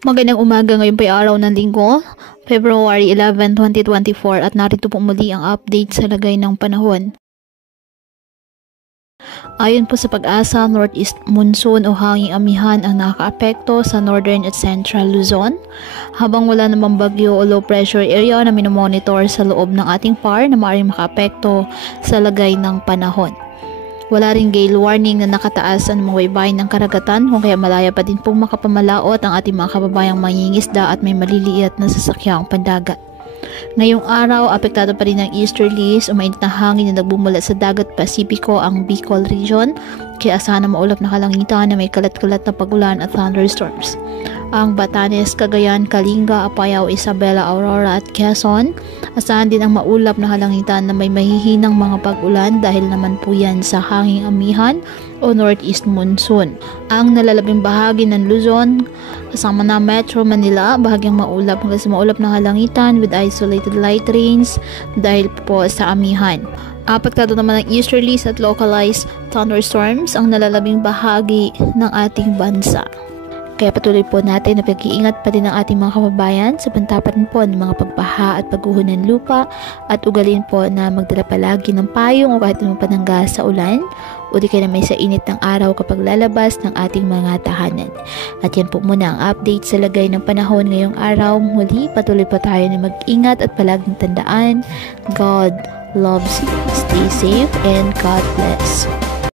Magandang umaga, ngayon po ay araw ng linggo, February 11, 2024 at narito po muli ang update sa lagay ng panahon. Ayon po sa Pag-asa, Northeast Monsoon o hanging amihan ang nakakaapekto sa Northern at Central Luzon, habang wala namang bagyo o low pressure area na minomonitor sa loob ng ating PAR na maaaring makaapekto sa lagay ng panahon. Wala ring gale warning na nakataas sa mga baybayin ng karagatan, kung kaya malaya pa din pong makapamalaot ang ating mga kababayang mangingisda at may maliliit na sasakyang pandagat. Ngayong araw, apektado pa rin ng easterlies o mainit na hangin na nagbumula sa dagat Pasipiko ang Bicol region, kaya asahan na maulap na kalangitan na may kalat-kalat na pagulan at thunderstorms. Ang Batanes, Cagayan, Kalinga, Apayao, Isabela, Aurora at Quezon, asahan din ang maulap na kalangitan na may mahihinang mga pag-ulan dahil naman po yan sa hanging amihan o northeast monsoon. Ang nalalabing bahagi ng Luzon, kasama na Metro Manila, bahagyang maulap hanggang sa maulap na kalangitan with isolated light rains dahil po sa amihan. Apektado naman ng easterlies at localized thunderstorms ang nalalabing bahagi ng ating bansa. Kaya patuloy po natin na pag-iingat pa din ang ating mga kababayan sa pantapan po ng mga pagbaha at pagguho ng lupa, at ugalin po na magdala palagi ng payong o kahit anong panangga sa ulan o di kaya na may sa init ng araw kapag lalabas ng ating mga tahanan. At yan po muna ang update sa lagay ng panahon ngayong araw. Muli, patuloy po tayo na mag-ingat at palaging tandaan, God loves you. Stay safe and God bless.